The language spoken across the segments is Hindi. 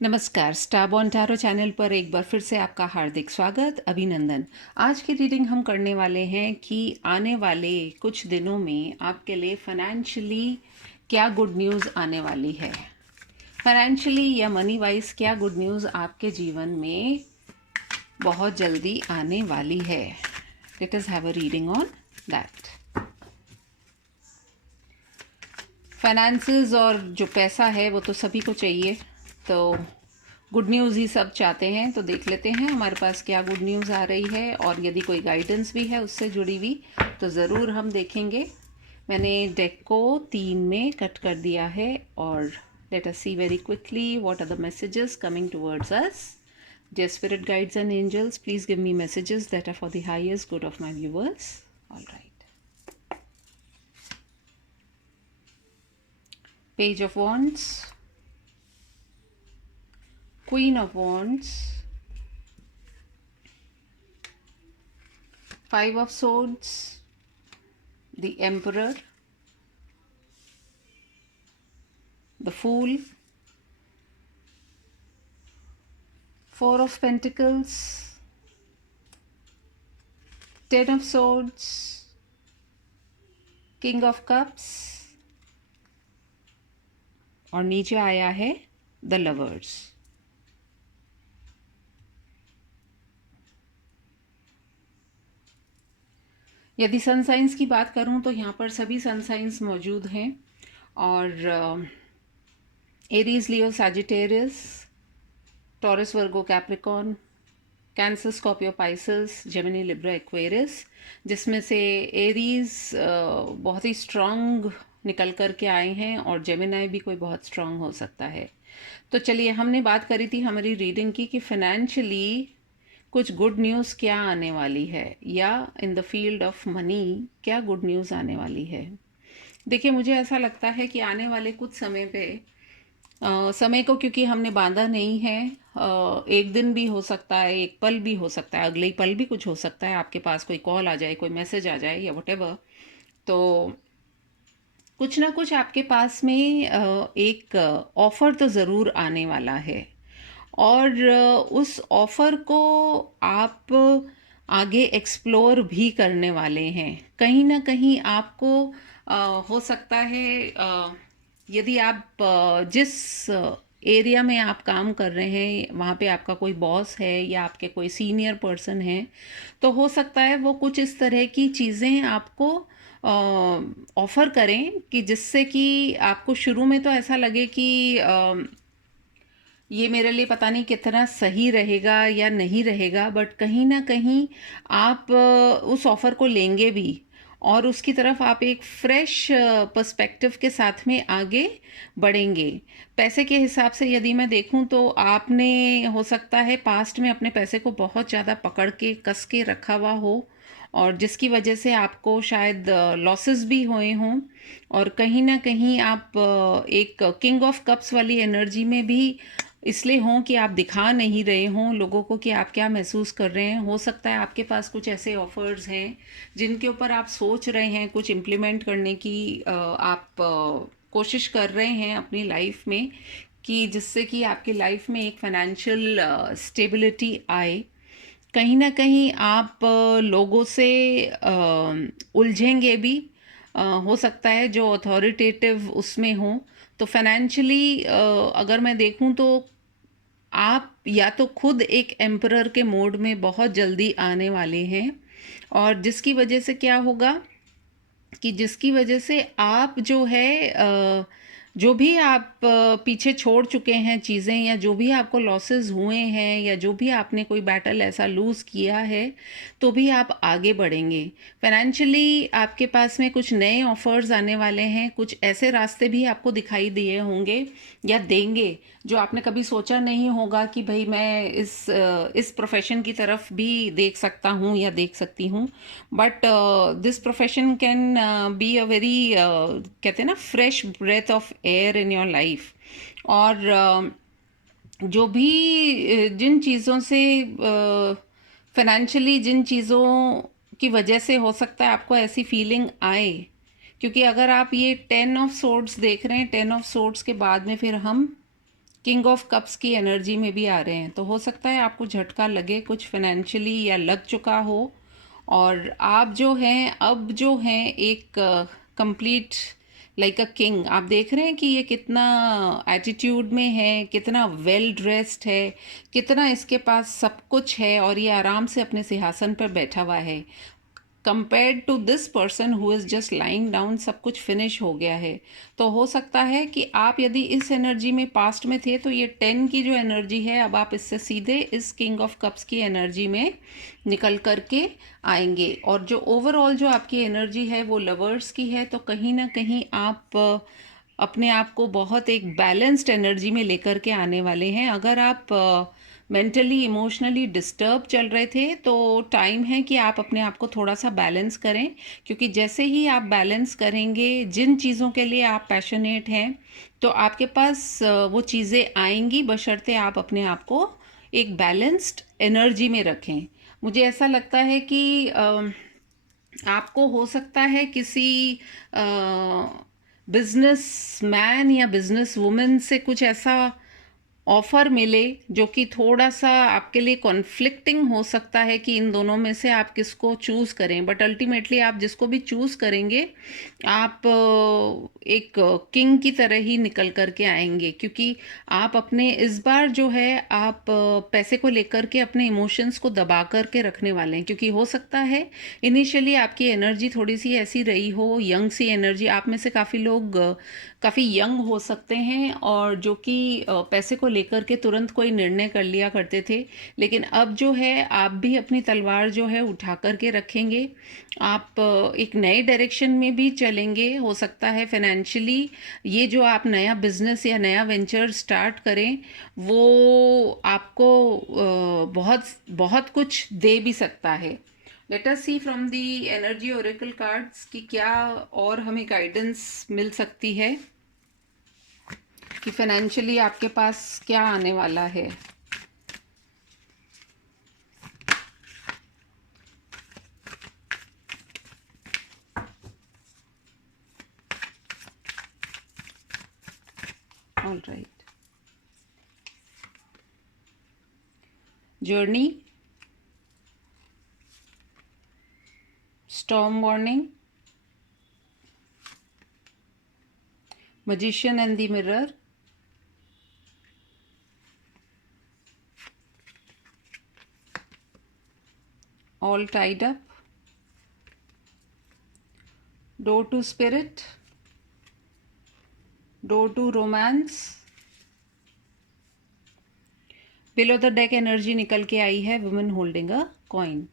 नमस्कार, स्टार बॉर्न टैरो चैनल पर एक बार फिर से आपका हार्दिक स्वागत, अभिनंदन। आज की रीडिंग हम करने वाले हैं कि आने वाले कुछ दिनों में आपके लिए फाइनेंशियली क्या गुड न्यूज़ आने वाली है। फाइनेंशियली या मनी वाइज क्या गुड न्यूज़ आपके जीवन में बहुत जल्दी आने वाली है। Let us have a reading on that. Finances और जो पैसा है वो तो सभी को चाहिए, तो गुड न्यूज़ ही सब चाहते हैं। तो देख लेते हैं हमारे पास क्या गुड न्यूज़ आ रही है, और यदि कोई गाइडेंस भी है उससे जुड़ी हुई तो ज़रूर हम देखेंगे। मैंने डेक को 3 में कट कर दिया है, और let us see very quickly what are the messages coming towards us. Dear spirit guides and angels, please give me messages that are for the highest good of my viewers. All right. Page of Wands, Queen of Wands, Five of Swords, the Emperor, the Fool, Four of Pentacles, Ten of Swords, King of Cups, और नीचे आया है द लवर्स। यदि सन साइंस की बात करूं तो यहाँ पर सभी सन साइंस मौजूद हैं, और Aries, Leo, Sagittarius, Taurus, Virgo, Capricorn, Cancer, Scorpio, Pisces, Gemini, Libra, Aquarius, जिसमें से एरीज बहुत ही स्ट्रांग निकल कर के आए हैं, और जेमिनाई भी कोई बहुत स्ट्रांग हो सकता है। तो चलिए, हमने बात करी थी हमारी रीडिंग की कि फाइनेंशियली कुछ गुड न्यूज़ क्या आने वाली है, या in the field of money क्या गुड न्यूज़ आने वाली है। देखिए, मुझे ऐसा लगता है कि आने वाले कुछ समय पे समय को क्योंकि हमने बांधा नहीं है, एक दिन भी हो सकता है, एक पल भी हो सकता है, अगले ही पल भी कुछ हो सकता है, आपके पास कोई कॉल आ जाए, कोई मैसेज आ जाए या वटेवर। तो कुछ ना कुछ आपके पास में एक ऑफ़र तो ज़रूर आने वाला है, और उस ऑफ़र को आप आगे एक्सप्लोर भी करने वाले हैं। कहीं ना कहीं आपको हो सकता है, यदि आप जिस एरिया में आप काम कर रहे हैं वहाँ पे आपका कोई बॉस है या आपके कोई सीनियर पर्सन है, तो हो सकता है वो कुछ इस तरह की चीज़ें आपको ऑफ़र करें कि जिससे कि आपको शुरू में तो ऐसा लगे कि ये मेरे लिए पता नहीं कितना सही रहेगा या नहीं रहेगा, बट कहीं ना कहीं आप उस ऑफ़र को लेंगे भी, और उसकी तरफ आप एक फ्रेश पर्सपेक्टिव के साथ में आगे बढ़ेंगे। पैसे के हिसाब से यदि मैं देखूं तो आपने हो सकता है पास्ट में अपने पैसे को बहुत ज़्यादा पकड़ के कस के रखा हुआ हो, और जिसकी वजह से आपको शायद लॉसेस भी हुए हों, और कहीं ना कहीं आप एक किंग ऑफ कप्स वाली एनर्जी में भी इसलिए हों कि आप दिखा नहीं रहे हों लोगों को कि आप क्या महसूस कर रहे हैं। हो सकता है आपके पास कुछ ऐसे ऑफर्स हैं जिनके ऊपर आप सोच रहे हैं कुछ इम्प्लीमेंट करने की, आप कोशिश कर रहे हैं अपनी लाइफ में, कि जिससे कि आपकी लाइफ में एक फाइनेंशियल स्टेबिलिटी आए। कहीं ना कहीं आप लोगों से उलझेंगे भी, हो सकता है जो अथॉरिटेटिव उसमें हो। तो फाइनेंशियली अगर मैं देखूं तो आप या तो खुद एक एम्परर के मोड में बहुत जल्दी आने वाले हैं, और जिसकी वजह से क्या होगा कि जिसकी वजह से आप जो है जो भी आप पीछे छोड़ चुके हैं चीज़ें, या जो भी आपको लॉसेस हुए हैं, या जो भी आपने कोई बैटल ऐसा लूज़ किया है, तो भी आप आगे बढ़ेंगे। फाइनेंशियली आपके पास में कुछ नए ऑफर्स आने वाले हैं, कुछ ऐसे रास्ते भी आपको दिखाई दिए होंगे या देंगे जो आपने कभी सोचा नहीं होगा कि भाई मैं इस प्रोफेशन की तरफ भी देख सकता हूँ या देख सकती हूँ। But this profession can be a very, कहते हैं ना, fresh breath of air in your life. और जो भी जिन चीज़ों से फाइनेंशियली जिन चीज़ों की वजह से हो सकता है आपको ऐसी फीलिंग आए, क्योंकि अगर आप ये 10 ऑफ सोर्ड्स देख रहे हैं, 10 ऑफ सोर्ड्स के बाद में फिर हम किंग ऑफ कप्स की एनर्जी में भी आ रहे हैं, तो हो सकता है आपको झटका लगे कुछ फाइनेंशियली या लग चुका हो। और आप जो हैं अब जो हैं एक कंप्लीट लाइक अ किंग, आप देख रहे हैं कि ये कितना एटीट्यूड में है, कितना वेल ड्रेस्ड है, कितना इसके पास सब कुछ है और ये आराम से अपने सिंहासन पर बैठा हुआ है। Compared to this person who is just lying down, सब कुछ फिनिश हो गया है। तो हो सकता है कि आप यदि इस एनर्जी में पास्ट में थे तो ये 10 की जो एनर्जी है अब आप इससे सीधे इस किंग ऑफ कप्स की एनर्जी में निकल करके आएंगे। और जो ओवरऑल जो आपकी एनर्जी है वो लवर्स की है, तो कहीं ना कहीं आप अपने आप को बहुत एक बैलेंस्ड एनर्जी में लेकर के आने वाले हैं। अगर आप मेंटली इमोशनली डिस्टर्ब चल रहे थे तो टाइम है कि आप अपने आप को थोड़ा सा बैलेंस करें, क्योंकि जैसे ही आप बैलेंस करेंगे, जिन चीज़ों के लिए आप पैशनेट हैं, तो आपके पास वो चीज़ें आएंगी, बशर्ते आप अपने आप को एक बैलेंस्ड एनर्जी में रखें। मुझे ऐसा लगता है कि आपको हो सकता है किसी बिजनेस मैन या बिजनेस वुमेन से कुछ ऐसा ऑफ़र मिले जो कि थोड़ा सा आपके लिए कॉन्फ्लिक्टिंग हो सकता है कि इन दोनों में से आप किसको चूज़ करें। बट अल्टीमेटली आप जिसको भी चूज़ करेंगे, आप एक किंग की तरह ही निकल कर के आएंगे, क्योंकि आप अपने इस बार जो है आप पैसे को लेकर के अपने इमोशंस को दबा कर के रखने वाले हैं। क्योंकि हो सकता है इनिशियली आपकी एनर्जी थोड़ी सी ऐसी रही हो, यंग सी एनर्जी। आप में से काफ़ी लोग काफ़ी यंग हो सकते हैं और जो कि पैसे को लेकर के तुरंत कोई निर्णय कर लिया करते थे, लेकिन अब जो है आप भी अपनी तलवार जो है उठा कर के रखेंगे। आप एक नए डायरेक्शन में भी चलेंगे। हो सकता है फाइनेंशियली ये जो आप नया बिजनेस या नया वेंचर स्टार्ट करें वो आपको बहुत बहुत कुछ दे भी सकता है। Let us see from the energy oracle cards कि क्या और हमें गाइडेंस मिल सकती है कि फाइनेंशियली आपके पास क्या आने वाला है। All right, journey, storm warning, magician and the mirror, all tied up, door to spirit, door to romance, below the deck energy निकल के आई है वुमेन होल्डिंग अ कॉइन।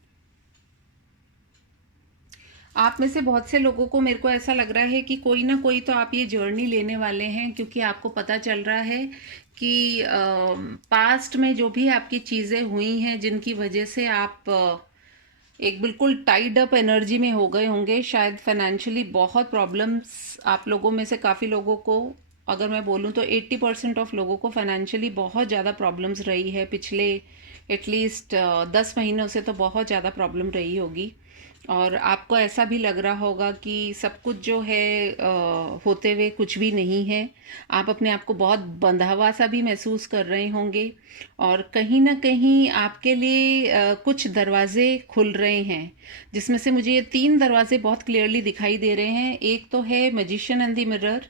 आप में से बहुत से लोगों को, मेरे को ऐसा लग रहा है कि कोई ना कोई तो आप ये जर्नी लेने वाले हैं, क्योंकि आपको पता चल रहा है कि पास्ट में जो भी आपकी चीज़ें हुई हैं जिनकी वजह से आप एक बिल्कुल टाइड अप एनर्जी में हो गए होंगे। शायद फाइनेंशियली बहुत प्रॉब्लम्स आप लोगों में से काफ़ी लोगों को, अगर मैं बोलूँ तो 80% ऑफ लोगों को फाइनेंशियली बहुत ज़्यादा प्रॉब्लम्स रही है पिछले एटलीस्ट 10 महीनों से, तो बहुत ज़्यादा प्रॉब्लम रही होगी। और आपको ऐसा भी लग रहा होगा कि सब कुछ जो है होते हुए कुछ भी नहीं है। आप अपने आप को बहुत बंधा हुआ सा भी महसूस कर रहे होंगे और कहीं ना कहीं आपके लिए कुछ दरवाजे खुल रहे हैं, जिसमें से मुझे ये 3 दरवाजे बहुत क्लियरली दिखाई दे रहे हैं। एक तो है मैजिशियन एंड द मिरर,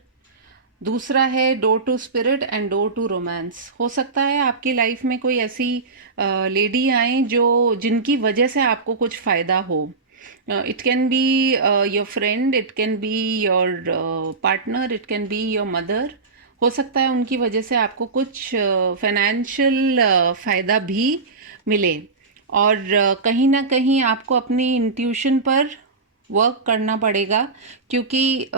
दूसरा है door to spirit and door to romance. हो सकता है आपकी लाइफ में कोई ऐसी लेडी आए जो जिनकी वजह से आपको कुछ फ़ायदा हो। It can be your friend, it can be your partner, it can be your mother. हो सकता है उनकी वजह से आपको कुछ फाइनेंशियल फ़ायदा भी मिले। और कहीं ना कहीं आपको अपनी इंट्यूशन पर वर्क करना पड़ेगा, क्योंकि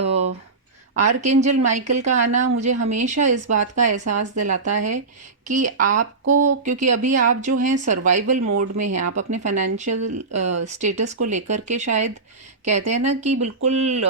आर्कएंजल माइकल का आना मुझे हमेशा इस बात का एहसास दिलाता है कि आपको, क्योंकि अभी आप जो हैं सर्वाइवल मोड में हैं, आप अपने फाइनेंशियल स्टेटस को लेकर के शायद कहते हैं ना कि बिल्कुल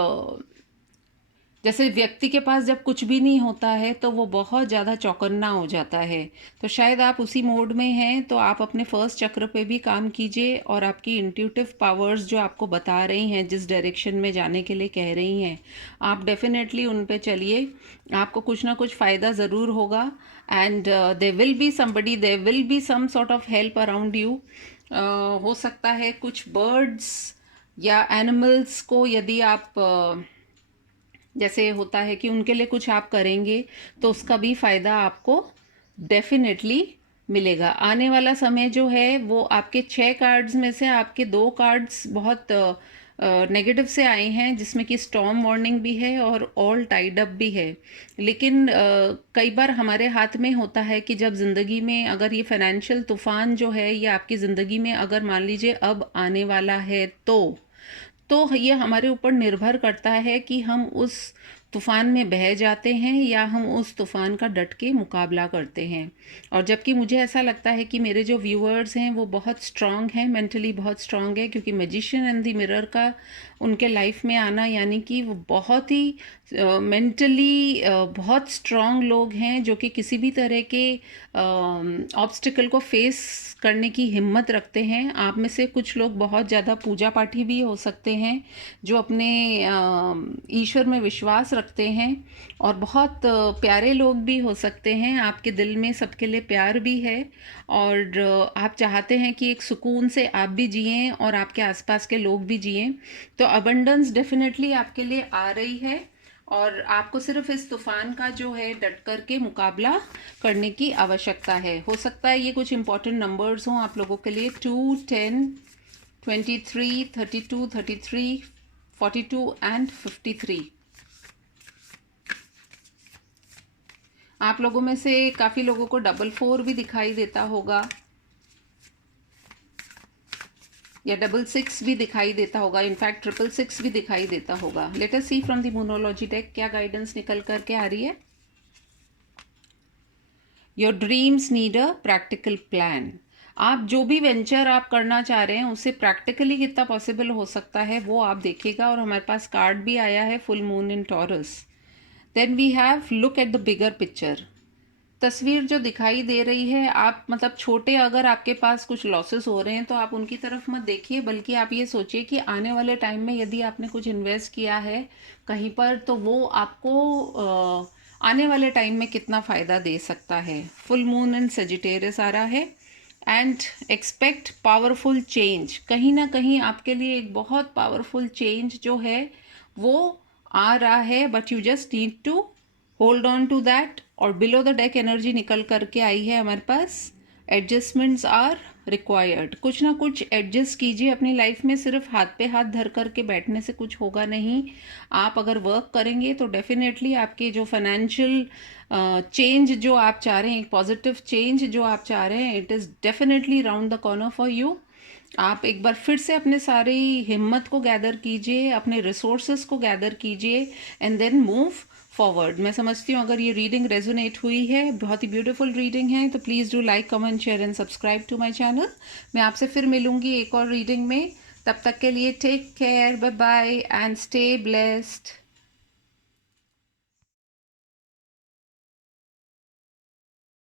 जैसे व्यक्ति के पास जब कुछ भी नहीं होता है तो वो बहुत ज़्यादा चौकन्ना हो जाता है, तो शायद आप उसी मोड में हैं। तो आप अपने फर्स्ट चक्र पे भी काम कीजिए और आपकी इंट्यूटिव पावर्स जो आपको बता रही हैं, जिस डायरेक्शन में जाने के लिए कह रही हैं, आप डेफिनेटली उन पे चलिए। आपको कुछ ना कुछ फ़ायदा ज़रूर होगा। And they will be somebody, they will be some sort of help around you. हो सकता है कुछ बर्ड्स या एनिमल्स को, यदि आप जैसे होता है कि उनके लिए कुछ आप करेंगे तो उसका भी फ़ायदा आपको डेफिनेटली मिलेगा। आने वाला समय जो है वो आपके 6 कार्ड्स में से आपके 2 कार्ड्स बहुत नेगेटिव से आए हैं, जिसमें कि स्टॉर्म वार्निंग भी है और ऑल टाइड अप भी है। लेकिन कई बार हमारे हाथ में होता है कि जब ज़िंदगी में अगर ये फाइनेंशियल तूफान जो है ये आपकी ज़िंदगी में अगर मान लीजिए अब आने वाला है, तो ये हमारे ऊपर निर्भर करता है कि हम उस तूफ़ान में बह जाते हैं या हम उस तूफ़ान का डट के मुकाबला करते हैं। और जबकि मुझे ऐसा लगता है कि मेरे जो व्यूअर्स हैं वो बहुत स्ट्रांग हैं, मेंटली बहुत स्ट्रांग है, क्योंकि मैजिशियन एंड द मिरर का उनके लाइफ में आना यानी कि वो बहुत ही मेंटली बहुत स्ट्रांग लोग हैं, जो कि किसी भी तरह के ऑब्स्टिकल को फेस करने की हिम्मत रखते हैं। आप में से कुछ लोग बहुत ज़्यादा पूजा पाठी भी हो सकते हैं, जो अपने ईश्वर में विश्वास रखते हैं, और बहुत प्यारे लोग भी हो सकते हैं। आपके दिल में सबके लिए प्यार भी है और आप चाहते हैं कि एक सुकून से आप भी जिएं और आपके आसपास के लोग भी जिएं। तो अबंडेंस डेफिनेटली आपके लिए आ रही है और आपको सिर्फ इस तूफान का जो है डट कर के मुकाबला करने की आवश्यकता है। हो सकता है ये कुछ इंपॉर्टेंट नंबर्स हों आप लोगों के लिए, 2, 10, 23, 32, 33, 42 एंड 53। आप लोगों में से काफ़ी लोगों को 4 भी दिखाई देता होगा या 6 भी दिखाई देता होगा, इनफैक्ट 666 भी दिखाई देता होगा। Let us see from the monology deck क्या गाइडेंस निकल करके आ रही है। Your dreams need a practical plan. आप जो भी वेंचर आप करना चाह रहे हैं उसे प्रैक्टिकली कितना पॉसिबल हो सकता है वो आप देखिएगा। और हमारे पास कार्ड भी आया है full moon in Taurus. Then we have look at the bigger picture. तस्वीर जो दिखाई दे रही है, आप मतलब छोटे अगर आपके पास कुछ लॉसेस हो रहे हैं तो आप उनकी तरफ मत देखिए, बल्कि आप ये सोचिए कि आने वाले टाइम में यदि आपने कुछ इन्वेस्ट किया है कहीं पर तो वो आपको आने वाले टाइम में कितना फ़ायदा दे सकता है। फुल मून इन सेजिटेरियस आ रहा है एंड एक्सपेक्ट पावरफुल चेंज। कहीं ना कहीं आपके लिए एक बहुत पावरफुल चेंज जो है वो आ रहा है, but you just need to hold on to that. और बिलो द डेक एनर्जी निकल करके आई है हमारे पास, एडजस्टमेंट्स आर रिक्वायर्ड। कुछ ना कुछ एडजस्ट कीजिए अपनी लाइफ में, सिर्फ हाथ पे हाथ धर करके बैठने से कुछ होगा नहीं। आप अगर वर्क करेंगे तो डेफिनेटली आपके जो फाइनेंशियल चेंज जो आप चाह रहे हैं, एक पॉजिटिव चेंज जो आप चाह रहे हैं, it is definitely round the corner for you. आप एक बार फिर से अपने सारी हिम्मत को गैदर कीजिए, अपने रिसोर्सेज को गैदर कीजिए एंड देन मूव फॉरवर्ड। मैं समझती हूँ अगर ये रीडिंग रेजोनेट हुई है, बहुत ही ब्यूटीफुल रीडिंग है, तो please do like, comment, share and subscribe to my channel. मैं आपसे फिर मिलूंगी एक और रीडिंग में। तब तक के लिए take care, bye bye and stay blessed.